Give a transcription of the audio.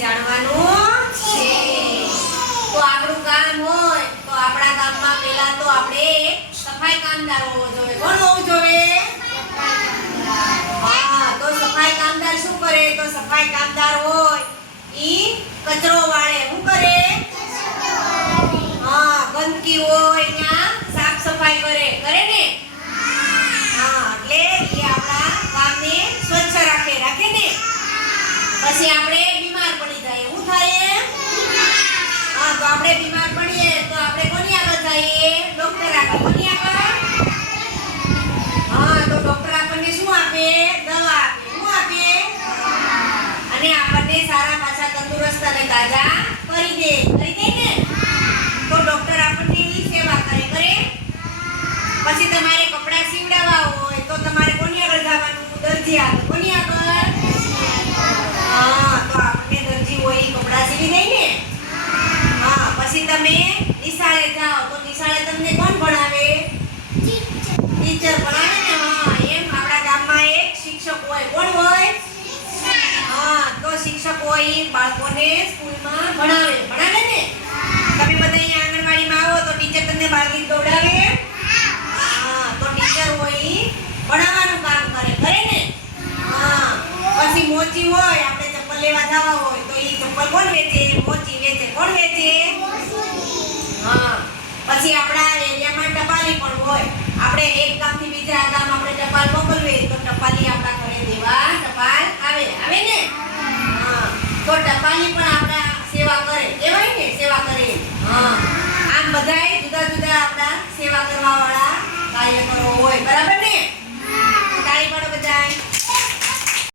જાણવાનું છે। તો આપણું કામ હોય તો આપણા ગામમાં પહેલા તો આપણે સફાઈ કામદાર હોવો જોઈએ। કોણ હોવું જોઈએ? હા, તો સફાઈ કામદાર શું કરે? તો સફાઈ કામદાર હોય ઈ કચરો વાળે। શું કરે? હા, ગંદકી હોય ત્યાં સાફ સફાઈ કરે ને? હા, એટલે ઈ આપણા ગામને સ્વચ્છ રાખે ને? પછી આપણે બીમાર પડી જાય। શું થાય? હા, તો આપણે બીમાર પડીએ તો આપણે કોની આગળ જઈએ? ડોક્ટર આગળ। કોની આગળ? હા, તો ડોક્ટર આપણને શું આપે? દવા આપે। શું આપે? અને આપણને સારા પાછા તંદુરસ્ત અને તાજા કરી દે ને? તો ડોક્ટર આપણને ઈ સેવા કરે। પછી તમારે કપડાં સીવડાવવા હોય તો તમારે કોની આગળ જવાનું? દરજી આગળ। કોની આગળ? હા, તો આપણે દરજી હોય ઈ કપડાં સીવી દે ને? હા, પછી તમે નિશાળે જાઓ તો નિશાળે તમને કોણ ભણાવે? ટીચર ભણાવે ને? હા, એમ આપણા ગામમાં એક શિક્ષક હોય। કોણ હોય? હા, તો શિક્ષક હોય બાળકોને સ્કૂલમાં ભણાવે ને? તમે બધા અહીંયા આંગણવાડીમાં આવો તો ટીચર તમને બાળગીત ગવડાવે? હા, તો ટીચર હોય ભણાવવાનું કામ કરે ને? હા, પછી મોચી હોય આપણે ચપ્પલ લેવા જવા હોય તો ઈ ચપ્પલ કોણ વેચે? મોચી વેચે। કોણ વેચે? હા, પછી આપણા એરિયામાં ટપાલી પણ હોય। આપણે એક ગામથી બીજા ગામ આપણે ટપાલ મોકલવી તો ટપાલી આપણા ઘરે દેવા ટપાલ આવે ને? હા, તો ટપાલી પણ આપણા સેવા કરે। કહેવાય ને સેવા કરે? હા, આમ બધાય જુદા જુદા આપણા સેવા કરવા વાળા કાર્યકરો હોય। બરાબર?